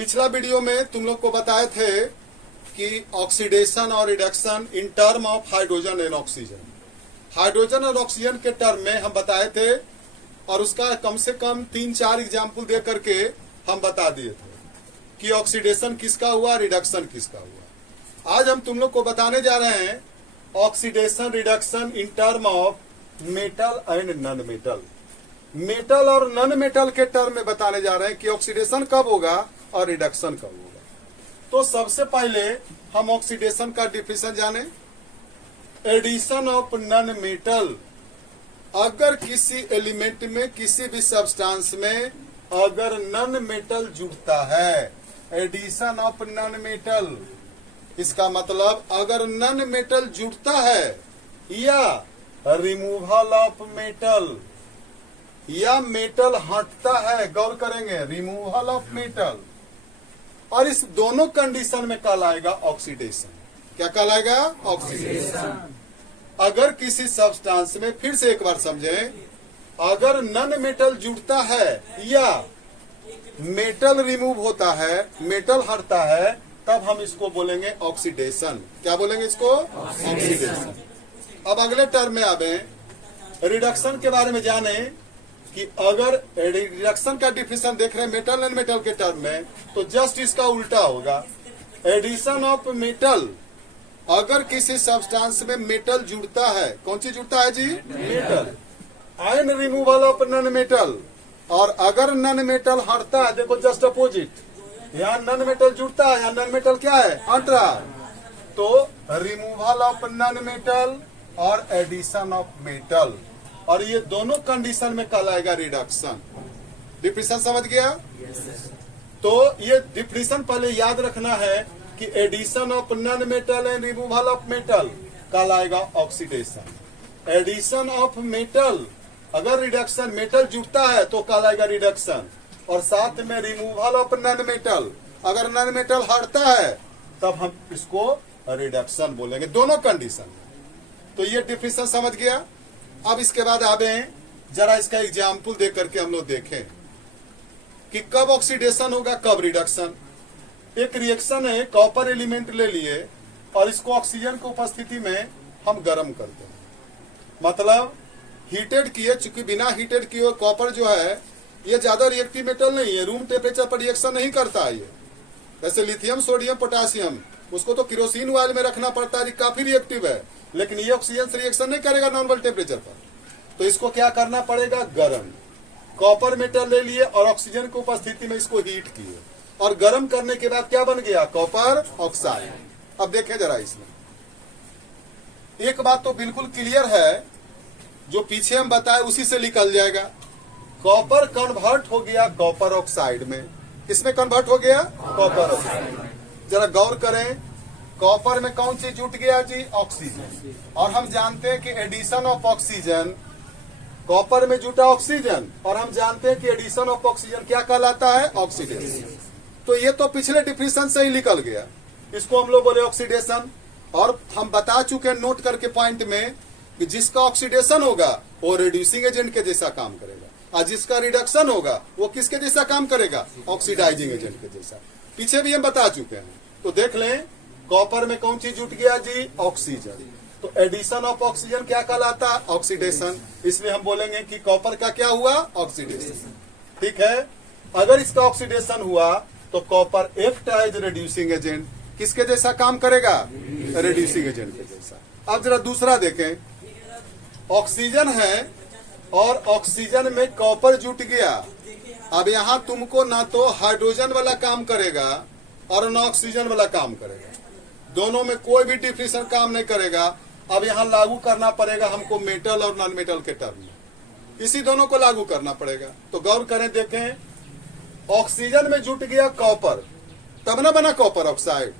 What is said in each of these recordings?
पिछला वीडियो में तुम लोग को बताए थे कि ऑक्सीडेशन और reduction in term of hydrogen and oxygen. Hydrogen और ऑक्सीजन के टर्म में हम बताए थे और उसका कम से कम 3-4 एग्जाम्पल दे करके हम बता दिए थे कि ऑक्सीडेशन किसका हुआ, रिडक्शन किसका हुआ। आज हम तुम लोग को बताने जा रहे हैं oxidation reduction in term of metal and non metal. Metal और नॉन मेटल के टर्म में बताने जा रहे हैं कि ऑक्सीडेशन कब होगा और रिडक्शन कब होगा। तो सबसे पहले हम ऑक्सीडेशन का डिफिनेशन जाने। एडिशन ऑफ नॉन मेटल, अगर किसी एलिमेंट में किसी भी सब्सटेंस में अगर नॉन मेटल जुड़ता है, एडिशन ऑफ नॉन मेटल, इसका मतलब अगर नॉन मेटल जुड़ता है या रिमूवल ऑफ मेटल या मेटल हटता है, गौर करेंगे, रिमूवल ऑफ मेटल, और इस दोनों कंडीशन में कहलाएगा ऑक्सीडेशन। क्या कहलाएगा? ऑक्सीडेशन। अगर किसी सब्सटेंस में, फिर से एक बार समझें, अगर नॉन मेटल जुड़ता है या मेटल रिमूव होता है, मेटल हटता है, तब हम इसको बोलेंगे ऑक्सीडेशन। क्या बोलेंगे इसको? ऑक्सीडेशन। अब अगले टर्म में आवे, रिडक्शन के बारे में जाने कि अगर रिडक्शन का डिफिनेशन देख रहे हैं मेटल एंड मेटल के टर्म में, तो जस्ट इसका उल्टा होगा। एडिशन ऑफ मेटल, अगर किसी सब्सटेंस में मेटल जुड़ता है, कौन चीज जुड़ता है जी? Metal. And removal of non metal, और अगर नॉन मेटल हटता है, देखो जस्ट अपोजिट, यहाँ नॉन मेटल जुड़ता है, यहाँ नॉन मेटल क्या है? हट रहा है। तो रिमूवल ऑफ नॉन मेटल और एडिशन ऑफ मेटल, और ये दोनों कंडीशन में कहलाएगा रिडक्शन। डिफिनेशन समझ गया? तो ये डिफिनेशन पहले याद रखना है कि addition of non metal and removal of metal कहलाएगा ऑक्सीडेशन। एडिशन ऑफ मेटल, अगर रिडक्शन मेटल जुड़ता है तो कहलाएगा रिडक्शन, और साथ में रिमूवल ऑफ नॉन मेटल, अगर नॉन मेटल हटता है तब हम इसको रिडक्शन बोलेंगे, दोनों कंडीशन में। तो ये डिफिनेशन समझ गया। अब इसके बाद आवे जरा इसका एग्जाम्पल दे करके हम लोग देखें कि कब ऑक्सीडेशन होगा, कब रिडक्शन। एक रिएक्शन है, कॉपर एलिमेंट ले लिए और इसको ऑक्सीजन की उपस्थिति में हम गर्म करते हैं, मतलब हीटेड किए, चूंकि बिना हीटेड किए हुए कॉपर जो है ये ज्यादा रिएक्टिव मेटल नहीं है, रूम टेम्परेचर पर रिएक्शन नहीं करता है। ये जैसे लिथियम, सोडियम, पोटासियम, उसको तो केरोसिन ऑयल में रखना पड़ता है, काफी रिएक्टिव है, लेकिन ये ऑक्सीजन से रिएक्शन नहीं करेगा नॉर्मल टेम्परेचर पर। तो इसको क्या करना पड़ेगा? गर्म। कॉपर मेटल ले लिए और ऑक्सीजन की उपस्थिति में इसको हीट किए, और गर्म करने के बाद क्या बन गया? Copper oxide. अब देखें जरा, इसमें एक बात तो बिल्कुल क्लियर है, जो पीछे हम बताए उसी से निकल जाएगा। कॉपर कन्वर्ट हो गया कॉपर ऑक्साइड में। किसमें कन्वर्ट हो गया? Copper oxide. जरा गौर करें, कॉपर में कौन सी जुट गया जी? ऑक्सीजन। और हम जानते हैं कि एडिशन ऑफ ऑक्सीजन, कॉपर में जुटा ऑक्सीजन, और हम जानते हैं कि एडिशन ऑफ ऑक्सीजन क्या कहलाता है? ऑक्सीडेशन। तो ये तो पिछले डिफिनेशन से ही निकल गया, इसको हम लोग बोले ऑक्सीडेशन। और हम बता चुके हैं नोट करके पॉइंट में कि जिसका ऑक्सीडेशन होगा वो रिड्यूसिंग एजेंट के जैसा काम करेगा, और जिसका रिडक्शन होगा वो किसके जैसा काम करेगा? ऑक्सीडाइजिंग एजेंट के जैसा। पीछे भी हम बता चुके हैं। तो देख लें, कॉपर में कौन चीज जुट गया जी? ऑक्सीजन। तो एडिशन ऑफ ऑक्सीजन क्या कहलाता है? ऑक्सीडेशन। इसलिए हम बोलेंगे कि कॉपर का क्या हुआ? ऑक्सीडेशन। ठीक है। अगर इसका ऑक्सीडेशन हुआ तो copper act as reducing agent, किसके जैसा काम करेगा? रिड्यूसिंग एजेंट के जैसा। अब जरा दूसरा देखें, ऑक्सीजन है और ऑक्सीजन में कॉपर जुट गया। अब यहाँ तुमको ना तो हाइड्रोजन वाला काम करेगा और ना ऑक्सीजन वाला काम करेगा, दोनों में कोई भी डिफिनेशन काम नहीं करेगा। अब यहाँ लागू करना पड़ेगा हमको मेटल और नॉन मेटल के टर्म में, इसी दोनों को लागू करना पड़ेगा। तो गौर करें, देखें, ऑक्सीजन में जुट गया कॉपर, तब ना बना कॉपर ऑक्साइड।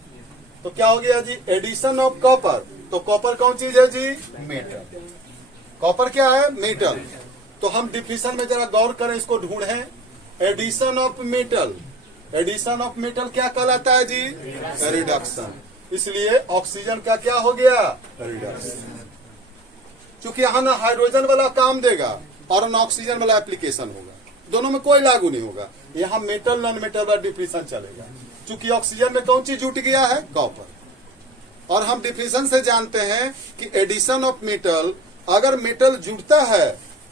तो क्या हो गया जी? Addition of copper. तो कॉपर कौन चीज है जी? मेटल। कॉपर क्या है? मेटल। तो हम डिफिनेशन में जरा गौर करें, इसको ढूंढें। Addition of metal, addition of metal क्या कहलाता है जी? रिडक्शन। इसलिए ऑक्सीजन का क्या हो गया? रिडक्शन। चूंकि यहाँ ना हाइड्रोजन वाला काम देगा और ना ऑक्सीजन वाला एप्लीकेशन होगा, दोनों में कोई लागू नहीं होगा। यहाँ मेटल नॉन मेटल का डिफिनेशन चलेगा। चूंकि ऑक्सीजन में कौन चीज जुट गया है? कॉपर। और हम डिफिनेशन से जानते हैं कि एडिशन ऑफ मेटल, अगर मेटल जुड़ता है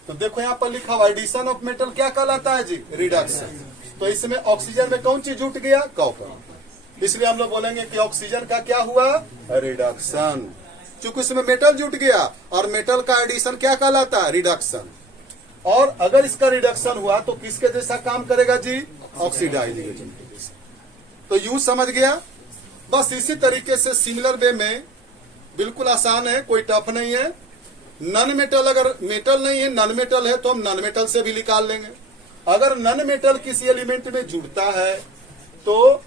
तो देखो यहाँ पर लिखा हुआ एडिशन ऑफ मेटल क्या कहलाता है जी? रिडक्शन। तो इसमें ऑक्सीजन में कौन चीज जुट गया? कॉपर। इसलिए हम लोग बोलेंगे कि ऑक्सीजन का क्या हुआ? रिडक्शन। चूंकि इसमें मेटल जुट गया और मेटल का एडिशन क्या कहलाता है? रिडक्शन। और अगर इसका रिडक्शन हुआ तो किसके जैसा काम करेगा जी? ऑक्सीडाइजिंग एजेंट के जैसा। तो यूं समझ गया। बस इसी तरीके से सिमिलर वे में बिल्कुल आसान है, कोई टफ नहीं है। नॉन मेटल, अगर मेटल नहीं है नॉन मेटल है तो हम नॉन मेटल से भी निकाल लेंगे। अगर नॉन मेटल किसी एलिमेंट में जुड़ता है तो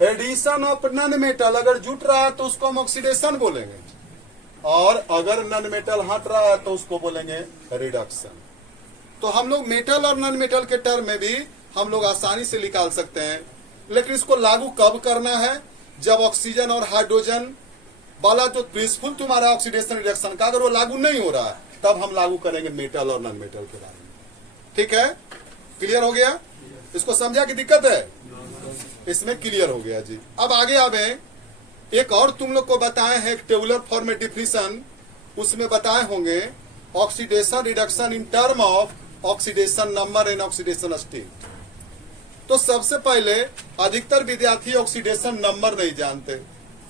एडिशन ऑफ नॉन मेटल अगर जुट रहा है तो उसको हम ऑक्सीडेशन बोलेंगे, और अगर नॉन मेटल हट रहा है तो उसको बोलेंगे रिडक्शन। तो हम लोग मेटल और नॉन मेटल के टर्म में भी हम लोग आसानी से निकाल सकते हैं। लेकिन इसको लागू कब करना है? जब ऑक्सीजन और हाइड्रोजन वाला जो प्रिंसिपल तुम्हारा ऑक्सीडेशन रिडक्शन का अगर वो लागू नहीं हो रहा है तब हम लागू करेंगे मेटल और नॉन मेटल के बारे में। ठीक है? क्लियर हो गया? इसको समझा कि दिक्कत है? इसमें क्लियर हो गया जी। अब आगे आवे, एक और तुम लोग को बताए हैं टेबुलर फॉर्म में डिफिनेशन, उसमें बताए होंगे oxidation reduction in term of oxidation number and oxidation state. तो सबसे पहले अधिकतर विद्यार्थी ऑक्सीडेशन नंबर नहीं जानते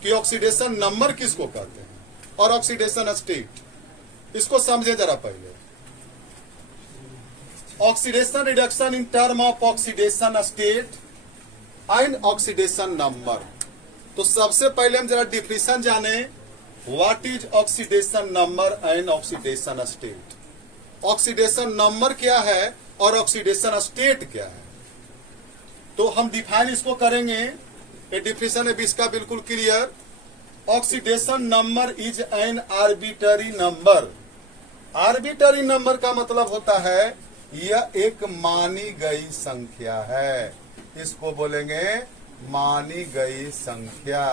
कि ऑक्सीडेशन नंबर किसको कहते हैं और ऑक्सीडेशन स्टेट। इसको समझे जरा पहले। Oxidation reduction in term of oxidation state and oxidation number. तो सबसे पहले हम जरा डिफिनेशन जाने, what is oxidation number and oxidation state. Oxidation number क्या है और ऑक्सीडेशन स्टेट क्या है? तो हम डिफाइन इसको करेंगे। ये डिफिनेशन है इसका बिल्कुल clear. Oxidation number is an arbitrary number. Arbitrary number का मतलब होता है यह एक मानी गई संख्या है। इसको बोलेंगे मानी गई संख्या।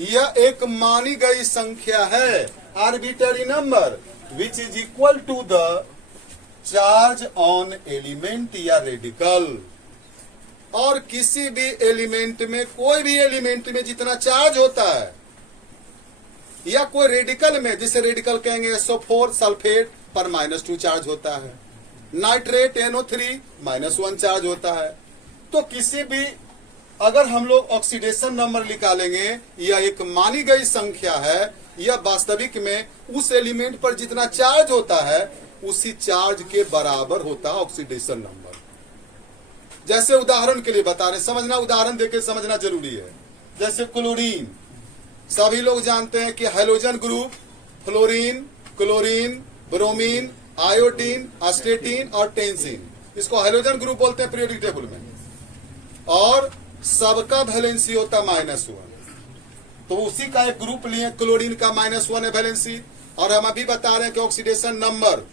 यह एक मानी गई संख्या है, arbitrary number, which is equal to the charge on element या रेडिकल। और किसी भी एलिमेंट में, कोई भी एलिमेंट में जितना चार्ज होता है या कोई रेडिकल में, जिसे रेडिकल कहेंगे SO4 सल्फेट पर -2 चार्ज होता है, नाइट्रेट NO3 -1 चार्ज होता है। तो किसी भी, अगर हम लोग ऑक्सीडेशन नंबर निकालेंगे, यह एक मानी गई संख्या है, यह वास्तविक में उस एलिमेंट पर जितना चार्ज होता है उसी चार्ज के बराबर होता है ऑक्सीडेशन नंबर। जैसे उदाहरण के लिए बता रहे, समझना, उदाहरण देके समझना जरूरी है। जैसे क्लोरीन, सभी लोग जानते हैं कि hydrogen group fluorine, chlorine, bromine, iodine, astatine और टेंसिन, इसको हाइड्रोजन ग्रुप बोलते हैं पीरियोडिक टेबल में। और सबका वैलेंसी होता -1। तो उसी का एक ग्रुप लिए, क्लोरीन का -1 है वैलेंसी। और हम अभी बता रहे हैं कि ऑक्सीडेशन नंबर,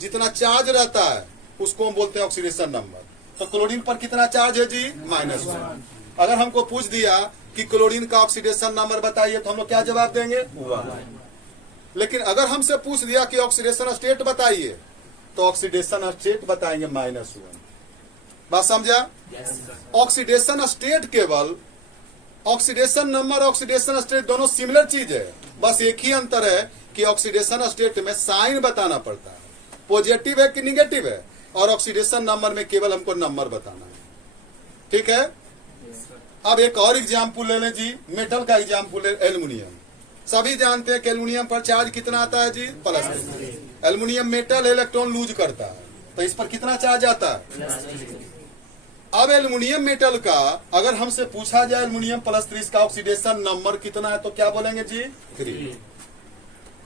जितना चार्ज रहता है उसको हम बोलते हैं ऑक्सीडेशन नंबर। तो क्लोरीन पर कितना चार्ज है जी? -1। अगर हमको पूछ दिया कि क्लोरीन का ऑक्सीडेशन नंबर बताइए तो हम लोग क्या जवाब देंगे? 1। लेकिन अगर हमसे पूछ दिया कि ऑक्सीडेशन स्टेट बताइए तो ऑक्सीडेशन स्टेट बताएंगे -1। बात समझा? ऑक्सीडेशन स्टेट केवल, ऑक्सीडेशन नंबर ऑक्सीडेशन स्टेट दोनों सिमिलर चीज है, बस एक ही अंतर है कि ऑक्सीडेशन स्टेट में साइन बताना पड़ता है, पॉजिटिव है कि निगेटिव है, और ऑक्सीडेशन नंबर में केवल हमको नंबर बताना है। ठीक है? अब एक और एग्जाम्पल ले लें जी, मेटल का एग्जाम्पल है एल्युमिनियम। सभी जानते हैं कि एल्युमिनियम पर चार्ज कितना आता है जी? +3। एल्युमिनियम मेटल है, इलेक्ट्रॉन लूज करता है, तो इस पर कितना चार्ज आता है? अब एल्युमिनियम मेटल का अगर हमसे पूछा जाए एल्युमिनियम +3 का ऑक्सीडेशन नंबर कितना है तो क्या बोलेंगे जी? 3।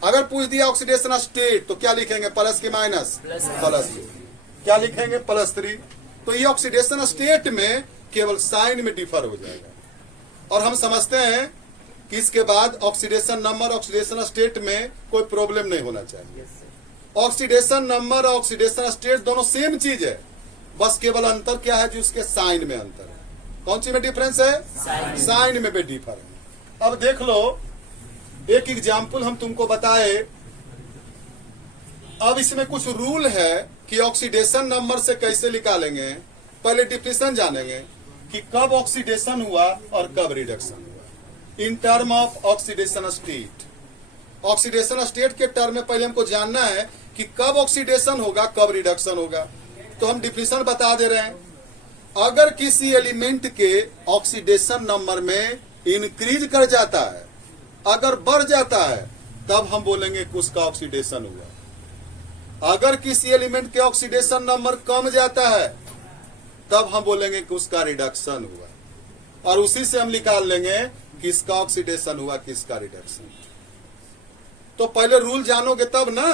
अगर पूछ दिया ऑक्सीडेशन स्टेट तो क्या लिखेंगे? प्लस के माइनस? प्लस। क्या लिखेंगे? +3। तो ये ऑक्सीडेशन स्टेट में केवल साइन में डिफर हो जाएगा। और हम समझते हैं कि इसके बाद ऑक्सीडेशन नंबर ऑक्सीडेशन स्टेट में कोई प्रॉब्लम नहीं होना चाहिए। ऑक्सीडेशन नंबर और ऑक्सीडेशन स्टेट दोनों सेम चीज है, बस केवल अंतर क्या है जी? उसके साइन में अंतर है। कौन सी में डिफरेंस है? साइन में भी डिफर है। अब देख लो, एक एग्जाम्पल हम तुमको बताए। अब इसमें कुछ रूल है कि ऑक्सीडेशन नंबर से कैसे निकालेंगे। पहले डिफिनेशन जानेंगे कि कब ऑक्सीडेशन हुआ और कब रिडक्शन हुआ in term of oxidation state. Oxidation state के टर्म में पहले हमको जानना है कि कब ऑक्सीडेशन होगा कब रिडक्शन होगा। तो हम डिफिनेशन बता दे रहे हैं, अगर किसी एलिमेंट के ऑक्सीडेशन नंबर में इंक्रीज कर जाता है, अगर बढ़ जाता है, तब हम बोलेंगे कि उसका ऑक्सीडेशन हुआ। अगर किसी एलिमेंट के ऑक्सीडेशन नंबर कम जाता है, तब हम बोलेंगे कि उसका रिडक्शन हुआ। और उसी से हम निकाल लेंगे किसका ऑक्सीडेशन हुआ किसका रिडक्शन। तो पहले रूल जानोगे तब ना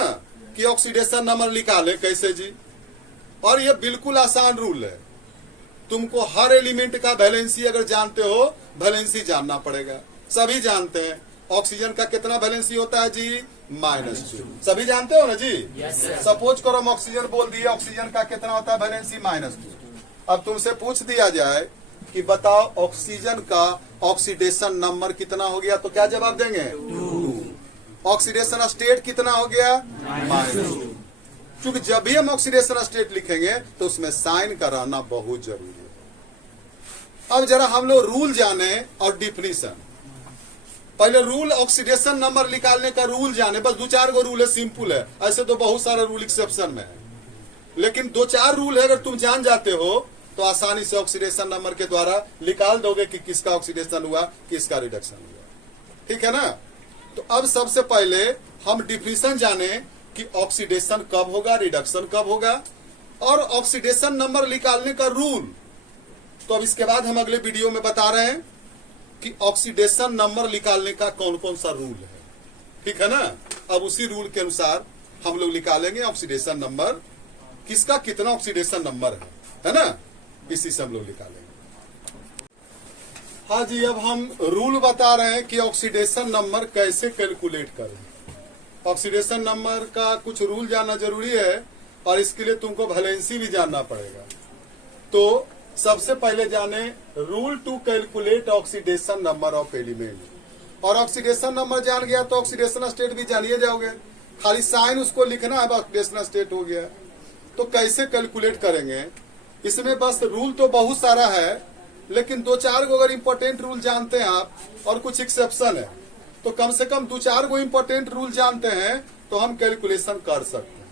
कि ऑक्सीडेशन नंबर निकाले कैसे जी। और ये बिल्कुल आसान रूल है। तुमको हर एलिमेंट का वैलेंसी अगर जानते हो, वैलेंसी जानना पड़ेगा। सभी जानते हैं ऑक्सीजन का कितना वैलेंसी होता है जी, -2। सभी जानते हो ना जी। सपोज करो हम ऑक्सीजन बोल दिए, ऑक्सीजन का कितना होता है वैलेंसी, -2। अब तुमसे पूछ दिया जाए कि बताओ ऑक्सीजन का ऑक्सीडेशन नंबर कितना हो गया, तो क्या जवाब देंगे, 2। ऑक्सीडेशन स्टेट कितना हो गया, -2। क्योंकि जब भी हम ऑक्सीडेशन स्टेट लिखेंगे तो उसमें साइन का रहना बहुत जरूरी है। अब जरा हम लोग रूल जाने और डिफिनीशन। पहले रूल, ऑक्सीडेशन नंबर निकालने का रूल जाने। बस 2-4 गो रूल है, सिंपल है। ऐसे तो बहुत सारे रूल एक्सेप्शन में है, लेकिन 2-4 रूल है अगर तुम जान जाते हो तो आसानी से ऑक्सीडेशन नंबर के द्वारा निकाल दोगे कि किसका ऑक्सीडेशन हुआ किसका रिडक्शन हुआ। ठीक है ना। तो अब सबसे पहले हम डिफिनीशन जाने कि ऑक्सीडेशन कब होगा, रिडक्शन कब होगा, और ऑक्सीडेशन नंबर निकालने का रूल। तो अब इसके बाद हम अगले वीडियो में बता रहे हैं कि ऑक्सीडेशन नंबर निकालने का कौन कौन सा रूल है। ठीक है ना। अब उसी रूल के अनुसार हम लोग निकालेंगे ऑक्सीडेशन नंबर, किसका कितना ऑक्सीडेशन नंबर है ना, इसी से हम लोग निकालेंगे। हाँ जी, अब हम रूल बता रहे हैं कि ऑक्सीडेशन नंबर कैसे कैलकुलेट करें। ऑक्सीडेशन नंबर का कुछ रूल जानना जरूरी है और इसके लिए तुमको वैलेंसी भी जानना पड़ेगा। तो सबसे पहले जाने rule to calculate oxidation number of element. और ऑक्सीडेशन नंबर जान गया तो ऑक्सीडेशन स्टेट भी जानिए जाओगे, खाली साइन उसको लिखना है, ऑक्सीडेशन स्टेट हो गया। तो कैसे कैलकुलेट करेंगे, इसमें बस रूल तो बहुत सारा है, लेकिन 2-4 गो अगर इंपॉर्टेंट रूल जानते हैं आप और कुछ एक्सेप्शन है, तो कम से कम 2-4 गो इंपॉर्टेंट रूल जानते हैं तो हम कैलकुलेशन कर सकते हैं,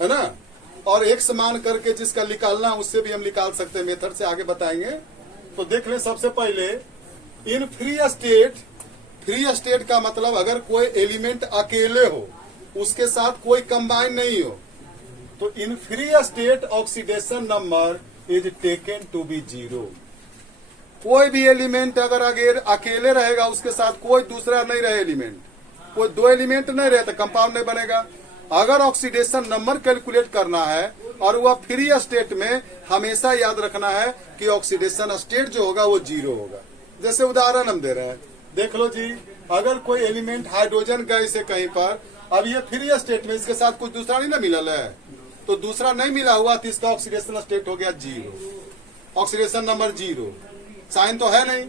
है ना। और एक समान करके जिसका निकालना उससे भी हम निकाल सकते हैं, मेथड से आगे बताएंगे। तो देख लें सबसे पहले इन फ्री स्टेट। फ्री स्टेट का मतलब अगर कोई एलिमेंट अकेले हो, उसके साथ कोई कंबाइन नहीं हो, तो in free state oxidation number is taken to be 0। कोई भी एलिमेंट अगर अकेले रहेगा, उसके साथ कोई दूसरा नहीं रहे एलिमेंट, कोई 2 एलिमेंट नहीं रहे तो कंपाउंड नहीं बनेगा। अगर ऑक्सीडेशन नंबर कैलकुलेट करना है और वह फ्री स्टेट में, हमेशा याद रखना है कि ऑक्सीडेशन स्टेट जो होगा वो 0 होगा। जैसे उदाहरण हम दे रहे हैं, देख लो जी, अगर कोई एलिमेंट हाइड्रोजन गैस है कहीं पर, अब ये फ्री स्टेट में, इसके साथ कुछ दूसरा नहीं ना मिलल है, तो दूसरा नहीं मिला हुआ तो इसका ऑक्सीडेशन स्टेट हो गया 0, ऑक्सीडेशन नंबर 0। साइन तो है नहीं।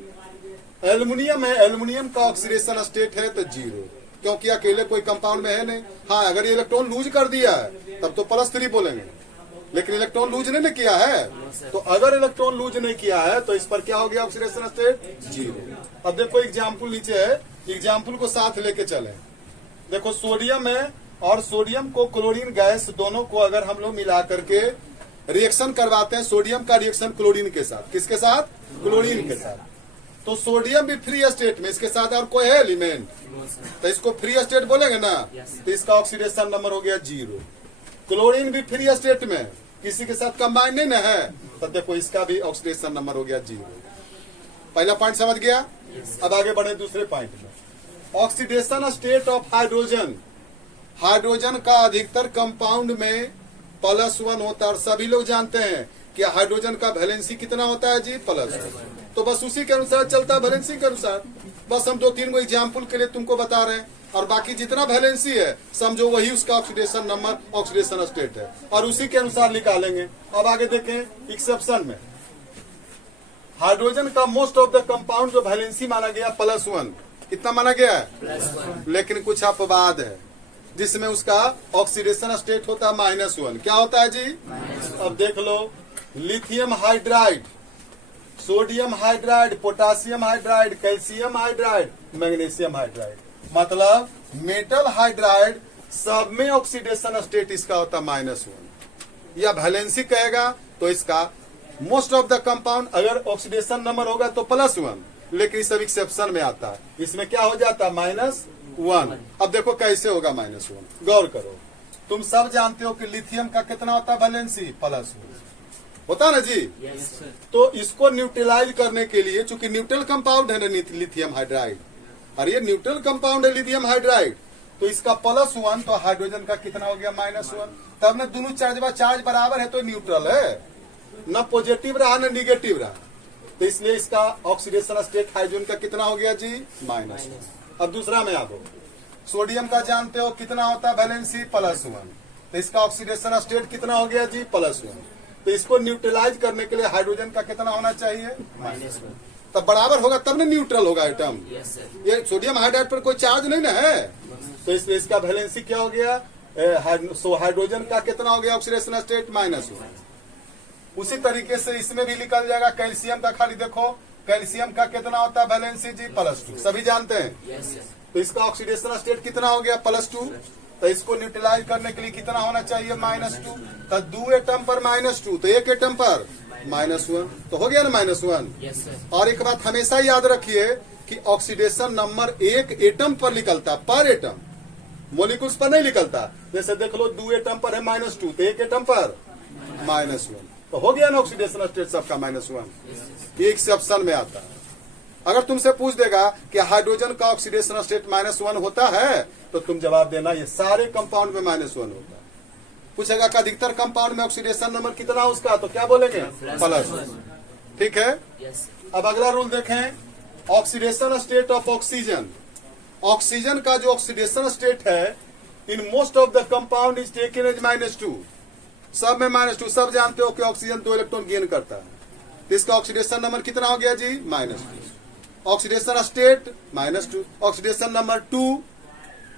एल्युमिनियम है, एल्युमिनियम का ऑक्सीडेशन स्टेट है तो 0, क्योंकि अकेले कोई कंपाउंड में है नहीं। हाँ, अगर ये इलेक्ट्रॉन लूज कर दिया है तब तो +3 बोलेंगे, लेकिन इलेक्ट्रॉन लूज नहीं किया है। तो अगर इलेक्ट्रॉन लूज नहीं किया है तो इस पर क्या हो गया ऑक्सीडेशन स्टेट 0। अब देखो एग्जाम्पल नीचे है, एग्जाम्पल को साथ लेके चले। देखो सोडियम है और सोडियम को क्लोरीन गैस, दोनों को अगर हम लोग मिला करके रिएक्शन करवाते हैं, सोडियम का रिएक्शन क्लोरीन के साथ, किसके साथ, क्लोरीन के साथ, तो सोडियम भी फ्री स्टेट में, इसके साथ और कोई है एलिमेंट तो इसको फ्री स्टेट बोलेंगे ना, तो इसका ऑक्सीडेशन नंबर हो गया 0। क्लोरीन भी फ्री स्टेट में, किसी के साथ कंबाइन नहीं ना है, तो देखो इसका भी ऑक्सीडेशन नंबर हो गया 0। पहला पॉइंट समझ गया। अब आगे बढ़े दूसरे पॉइंट में। Oxidation state of hydrogen. Hydrogen का अधिकतर कंपाउंड में +1 होता है और सभी लोग जानते हैं कि हाइड्रोजन का वैलेंसी कितना होता है जी, +1। तो बस उसी के अनुसार चलता है, वैलेंसी के अनुसार। बस हम 2-3 गो एग्जाम्पल के लिए तुमको बता रहे हैं, और बाकी जितना वैलेंसी है समझो वही उसका ऑक्सीडेशन नंबर, ऑक्सीडेशन स्टेट है, और उसी के अनुसार निकालेंगे। अब आगे देखें एक्सेप्शन में। हाइड्रोजन का मोस्ट ऑफ द कंपाउंड जो वैलेंसी माना गया +1, कितना माना गया है, लेकिन कुछ अपवाद है। जिसमें उसका ऑक्सीडेशन स्टेट होता है -1। क्या होता है जी? अब देख लो, lithium hydride, sodium hydride, potassium hydride, calcium hydride, magnesium hydride, मतलब मेटल हाइड्राइड सब में ऑक्सीडेशन स्टेट इसका होता है -1। या वैलेंसी कहेगा तो इसका मोस्ट ऑफ द कंपाउंड अगर ऑक्सीडेशन नंबर होगा तो +1, लेकिन इस सब एक्सेप्शन में आता है, इसमें क्या हो जाता है -1। अब देखो कैसे होगा -1, गौर करो। तुम सब जानते हो कि लिथियम का कितना होता है वैलेंसी? +1 होता ना जी। तो इसको न्यूट्रलाइज करने के लिए, चूंकि न्यूट्रल कंपाउंड है ना लिथियम हाइड्राइड, और ये न्यूट्रल कंपाउंड है लिथियम हाइड्राइड, तो इसका +1 तो हाइड्रोजन का कितना हो गया -1। तब ना दोनों चार्ज बराबर है तो न्यूट्रल है, न पॉजिटिव रहा न निगेटिव रहा, तो इसलिए इसका ऑक्सीडेशन स्टेट हाइड्रोजन का कितना हो गया जी? -1। अब दूसरा में आपको सोडियम का जानते हो कितना होता है वैलेंसी? +1, तो इसका ऑक्सीडेशन स्टेट कितना हो गया जी? +1। तो इसको न्यूट्रलाइज करने के लिए हाइड्रोजन का कितना होना चाहिए? -1। तब बराबर होगा तब ना न्यूट्रल होगा आइटम। ये सोडियम हाइड्राइड पर कोई चार्ज नहीं ना है, तो इसलिए इसका वैलेंसी क्या हो गया? हाइड्रोजन का कितना हो गया ऑक्सीडेशन स्टेट? -1। उसी तरीके से इसमें भी निकल जाएगा। कैल्शियम का खाली देखो, कैल्शियम का कितना होता है वैलेंसी जी? +2, सभी जानते हैं। तो इसका ऑक्सीडेशन स्टेट कितना हो गया? +2। तो इसको न्यूट्रलाइज करने के लिए कितना होना चाहिए? -2। तो 2 एटम पर -2, तो 1 एटम पर -1, तो हो गया ना -1। और एक बात हमेशा याद रखिए कि ऑक्सीडेशन नंबर 1 एटम पर निकलता, पर एटम, मोलिकुल्स पर नहीं निकलता। जैसे देख लो 2 एटम पर है -2, तो 1 एटम पर -1, तो हो गया ना ऑक्सीडेशन स्टेट सबका -1। ये एक्सेप्शन में आता है। अगर तुमसे पूछ देगा कि हाइड्रोजन का ऑक्सीडेशन स्टेट -1 होता है, तो तुम जवाब देना ये सारे कंपाउंड में -1 होता है। पूछेगा कि अधिकतर कंपाउंड में ऑक्सीडेशन नंबर कितना उसका, तो क्या बोलेंगे? +1। ठीक है। अब अगला रूल देखें, oxidation state of oxygen. Oxygen का जो ऑक्सीडेशन स्टेट है in most of the compound is taken as -2, सब में -2। सब जानते हो कि ऑक्सीजन 2 इलेक्ट्रॉन गेन करता है, तो इसका ऑक्सीडेशन नंबर कितना हो गया जी? -2। ऑक्सीडेशन स्टेट -2, ऑक्सीडेशन नंबर 2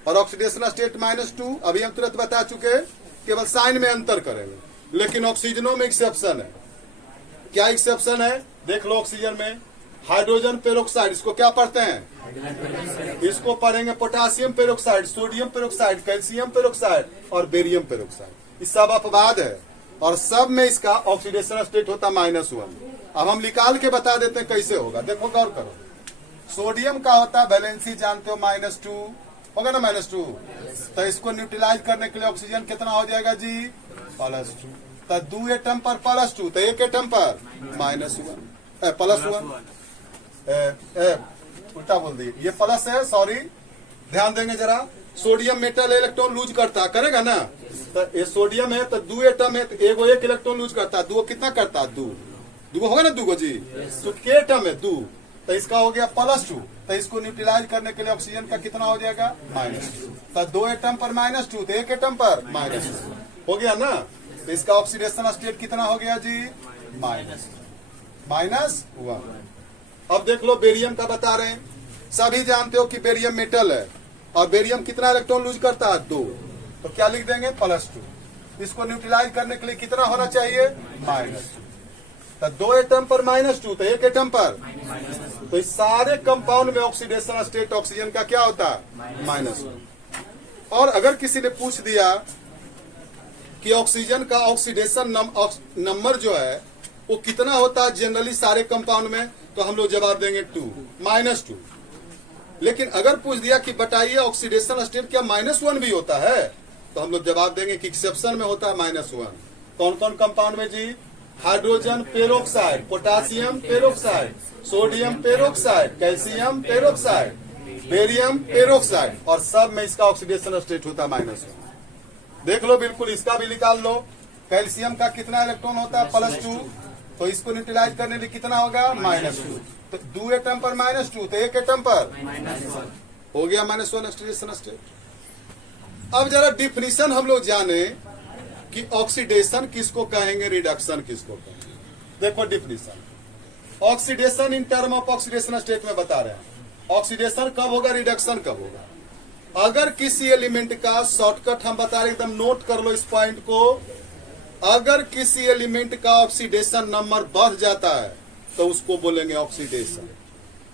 और ऑक्सीडेशन स्टेट -2। अभी हम तुरंत बता चुके, केवल साइन में अंतर करेंगे। लेकिन ऑक्सीजनों में एक्सेप्शन है। क्या एक्सेप्शन है? देख लो, ऑक्सीजन में हाइड्रोजन पेरोक्साइड, इसको क्या पढ़ते हैं? इसको पढ़ेंगे potassium peroxide, sodium peroxide, calcium peroxide और बेरियम पेरोक्साइड। ये सब अपवाद है और सब में इसका ऑक्सीडेशन स्टेट होता -1। अब हम निकाल के बता देते हैं कैसे होगा। देखो, गौर करो। सोडियम का होता है वैलेंसी जानते हो -2, होगा ना -2। तो इसको न्यूट्रलाइज करने के लिए ऑक्सीजन कितना हो जाएगा जी? +2। तो 2 एटम पर +2, तो 1 एटम पर +1। उल्टा बोल दिए, ये प्लस है, सॉरी, ध्यान देंगे जरा। सोडियम मेटल इलेक्ट्रॉन लूज करता, करेगा ना। तो ये सोडियम है तो 2 एटम है, तो 1 इलेक्ट्रॉन लूज करता है, 2 कितना करता है? 2 होगा ना, 2 जी। तो के एटम है? 2, तो इसका हो गया +2। तो इसको न्यूट्रलाइज करने के लिए ऑक्सीजन का कितना हो जाएगा? -2। तो 2 एटम पर -2, तो 1 एटम पर -2 हो गया ना। तो इसका ऑक्सीडेशन स्टेट कितना हो गया जी? -1। अब देख लो, बेरियम का बता रहे हैं। सभी जानते हो कि बेरियम मेटल है और बेरियम कितना इलेक्ट्रॉन लूज करता है? 2, तो क्या लिख देंगे? +2। इसको न्यूट्रलाइज करने के लिए कितना होना चाहिए? -2। तो 2 एटम पर -2, तो 1 एटम पर तो इस सारे कंपाउंड में ऑक्सीडेशन स्टेट ऑक्सीजन का क्या होता है? -1। और अगर किसी ने पूछ दिया कि ऑक्सीजन का ऑक्सीडेशन नंबर जो है वो कितना होता है जनरली सारे कंपाउंड में, तो हम लोग जवाब देंगे 2, -2। लेकिन अगर पूछ दिया कि बताइए ऑक्सीडेशन स्टेट क्या -1 भी होता है, तो हम लोग जवाब देंगे कि एक्सेप्शन में होता है -1। कौन कौन कंपाउंड में जी? Hydrogen peroxide, potassium peroxide, sodium peroxide, calcium peroxide, barium peroxide, और सब में इसका ऑक्सीडेशन स्टेट होता है -1। देख लो, बिल्कुल इसका भी निकाल लो। कैल्शियम का कितना इलेक्ट्रॉन होता है? +2, तो इसको न्यूट्रलाइज करने लिए कितना होगा? -2। तो 2 एटम पर -2, तो 1 एटम पर हो गया -1 ऑक्सीडेशन स्टेट। अब जरा डिफिनीशन हम लोग जाने कि ऑक्सीडेशन किसको कहेंगे, रिडक्शन किसको कहेंगे। देखो definition, oxidation in term of oxidation state में बता रहे हैं। ऑक्सीडेशन कब होगा, रिडक्शन कब होगा। अगर किसी एलिमेंट का शॉर्टकट हम बता रहे, एकदम नोट कर लो इस पॉइंट को, अगर किसी एलिमेंट का ऑक्सीडेशन नंबर बढ़ जाता है तो उसको बोलेंगे ऑक्सीडेशन।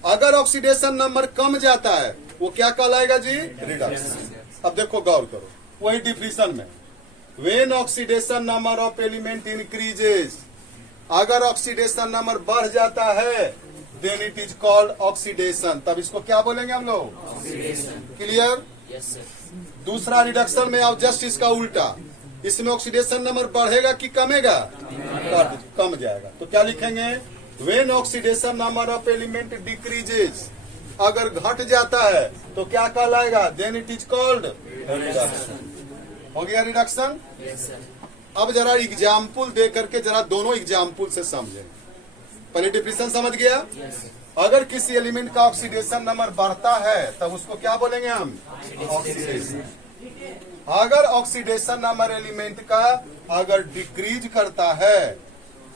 अगर ऑक्सीडेशन नंबर कम जाता है वो क्या कहलाएगा जी? रिडक्शन। अब देखो गौर करो, वही डिफिनेशन में, when oxidation number of element increases, अगर ऑक्सीडेशन नंबर बढ़ जाता है then it is called oxidation. तब इसको क्या बोलेंगे हम लोग? क्लियर? दूसरा रिडक्शन में आप जस्ट इसका उल्टा, इसमें ऑक्सीडेशन नंबर बढ़ेगा कि कमेगा? कम जाएगा। तो क्या लिखेंगे? When oxidation number of element decreases, अगर घट जाता है तो क्या कहलाएगा? Then it is called reduction. हो गया रिडक्शन। अब जरा एग्जाम्पल दे करके जरा दोनों एग्जाम्पल से समझें। पहले डिफिनेशन समझ गया? अगर किसी एलिमेंट का ऑक्सीडेशन नंबर बढ़ता है तब उसको क्या बोलेंगे हम? ऑक्सीडेशन। अगर ऑक्सीडेशन नंबर एलिमेंट का अगर डिक्रीज करता है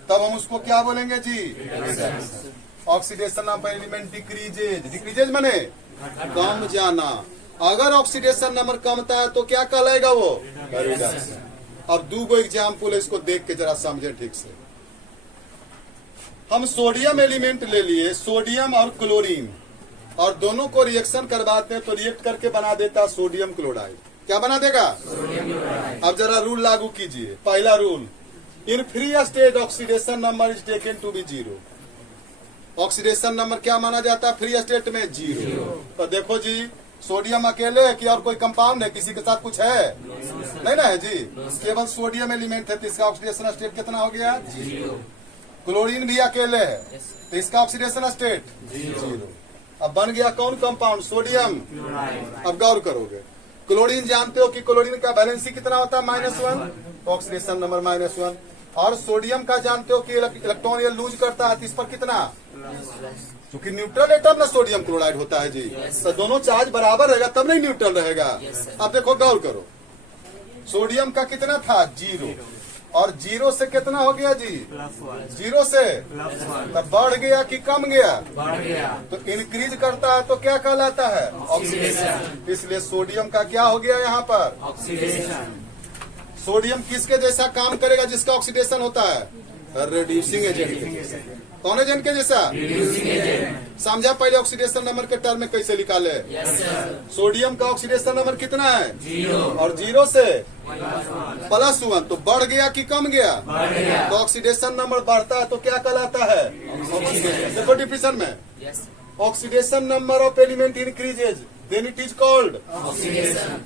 तब हम उसको क्या बोलेंगे जी? Reduction. Oxidation number element decreases, decreases माने कम जाना। अगर ऑक्सीडेशन नंबर कमता है तो क्या कहलाएगा वो? रिडक्शन। अब दो एग्जाम्पल है, इसको देख के जरा समझे ठीक से। हम सोडियम एलिमेंट ले लिए, सोडियम और क्लोरीन, और दोनों को रिएक्शन करवाते हैं तो रिएक्ट करके बना देता सोडियम क्लोराइड। क्या बना देगा? अब जरा रूल लागू कीजिए। पहला rule, in free state oxidation number is taken to be zero. Oxidation number क्या माना जाता है फ्री स्टेट में? जीरो। तो देखो जी, सोडियम अकेले है कि और कोई कंपाउंड है? किसी के साथ कुछ है? नहीं ना है जी, केवल सोडियम एलिमेंट है तो इसका ऑक्सीडेशन स्टेट कितना हो गया? जीरो। क्लोरीन भी अकेले है तो इसका ऑक्सीडेशन स्टेट जीरो। अब बन गया कौन कंपाउंड? सोडियम। अब गौर करोगे, क्लोरीन जानते हो कि क्लोरीन का वैलेंसी कितना होता है? -1, ऑक्सीडेशन नंबर -1। और सोडियम का जानते हो कि इलेक्ट्रॉन ये लूज करता है, इस पर कितना? क्योंकि न्यूट्रल एटम में सोडियम क्लोराइड होता है जी, तो दोनों चार्ज बराबर रहेगा तब नहीं न्यूट्रल रहेगा। अब देखो गौर करो, सोडियम का कितना था? जीरो। और जीरो से कितना हो गया जी? जीरो से तब बढ़ गया कि कम गया? बढ़ गया। तो इंक्रीज करता है तो क्या कहलाता है? ऑक्सीडेशन। इसलिए सोडियम का क्या हो गया यहाँ पर? ऑक्सीडेशन। सोडियम किसके जैसा काम करेगा जिसका ऑक्सीडेशन होता है? रिड्यूसिंग एजेंट के जैसा। कौन एजेंट के जैसा? Reducing agent. समझा पहले ऑक्सीडेशन नंबर के टर्म में कैसे निकाले? सोडियम का ऑक्सीडेशन नंबर कितना है? जीरो। और जीरो से +1, तो बढ़ गया कि कम गया? बढ़ गया। तो ऑक्सीडेशन नंबर बढ़ता है तो क्या कहलाता है? ऑक्सीडेशन। देखो डिफिनेशन में, oxidation number of element increases then it is called oxidation.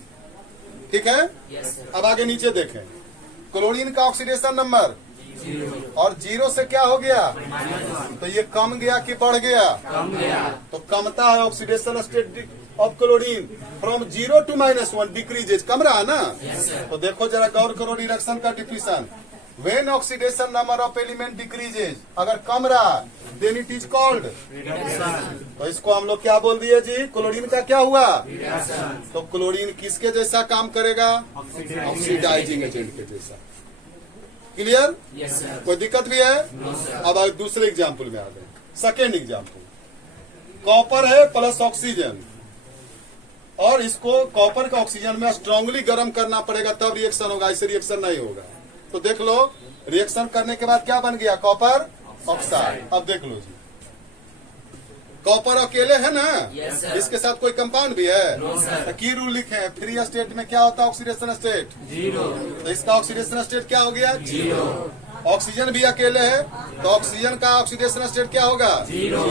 ठीक है? अब आगे नीचे देखें, क्लोरीन का ऑक्सीडेशन नंबर और जीरो से क्या हो गया? तो ये कम गया कि बढ़ गया? कम गया। तो कमता है oxidation state of chlorine from 0 to -1, decreases, कम रहा ना? तो देखो जरा गौर करो रिडक्शन का definition, when oxidation number of element decreases, अगर कम रहा then it is called reduction. तो इसको हम लोग क्या बोल दिए जी? क्लोरीन का क्या हुआ? रिडक्शन। तो क्लोरीन किसके जैसा काम करेगा? ऑक्सीडाइजिंग एजेंट के जैसा। क्लियर? कोई दिक्कत भी है? अब दूसरे एग्जाम्पल में आ गए। सेकेंड एग्जाम्पल, कॉपर है प्लस ऑक्सीजन, और इसको कॉपर का ऑक्सीजन में स्ट्रांगली गर्म करना पड़ेगा तब रिएक्शन होगा, ऐसे रिएक्शन नहीं होगा। तो देख लो, रिएक्शन करने के बाद क्या बन गया? Copper oxide. अब देख लो जी, कॉपर अकेले है ना? इसके साथ कोई कंपाउंड भी है? तो की रूल लिखे हैं, फ्री स्टेट में क्या होता है? Oxidation state zero. तो इसका ऑक्सीडेशन स्टेट क्या हो गया? जीरो। ऑक्सीजन भी अकेले है तो ऑक्सीजन का ऑक्सीडेशन स्टेट क्या होगा? जीरो।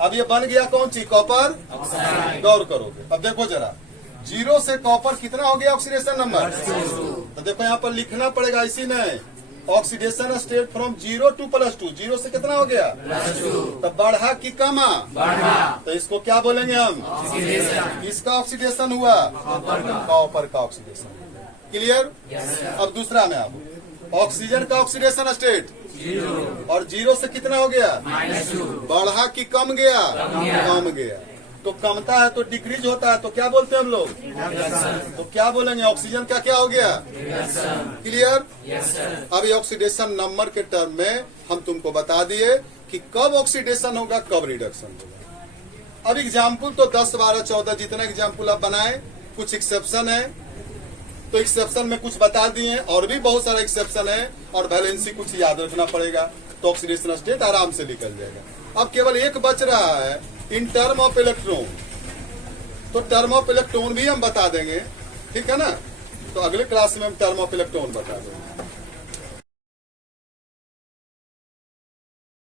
अब ये बन गया कौन सी? Copper oxide. गौर करोगे, अब देखो जरा, जीरो से कॉपर कितना हो गया ऑक्सीडेशन नंबर? तो देखो यहाँ पर लिखना पड़ेगा, इसी में oxidation state from 0 to +2, zero से कितना हो गया? +2। तब बढ़ा कि कमा? बढ़ा। तो इसको क्या बोलेंगे हम? ऑक्सीडेशन। किसका ऑक्सीडेशन हुआ? कॉपर का ऑक्सीडेशन। क्लियर? अब दूसरा में आप, ऑक्सीजन का ऑक्सीडेशन स्टेट जीरो, और जीरो से कितना हो गया? -2। बढ़ा कि कम गया? कम गया। तो कमता है तो डिक्रीज होता है तो क्या बोलते हैं हम लोग? तो क्या बोलेंगे? ऑक्सीजन का क्या हो गया? क्लियर? अब ये ऑक्सीडेशन नंबर के टर्म में हम तुमको बता दिए कि कब ऑक्सीडेशन होगा, कब रिडक्शन होगा। अब एग्जाम्पल तो 10, 12, 14 जितना एग्जाम्पल आप बनाए, कुछ एक्सेप्शन है तो एक्सेप्शन में कुछ बता दिए, और भी बहुत सारा एक्सेप्शन है, और वैलेंसी कुछ याद रखना पड़ेगा, तो ऑक्सीडेशन स्टेट आराम से निकल जाएगा। अब केवल एक बच रहा है इन टर्म ऑफ इलेक्ट्रॉन, तो टर्म ऑफ इलेक्ट्रॉन भी हम बता देंगे, ठीक है ना। तो अगले क्लास में हम टर्म ऑफ इलेक्ट्रॉन बता देंगे।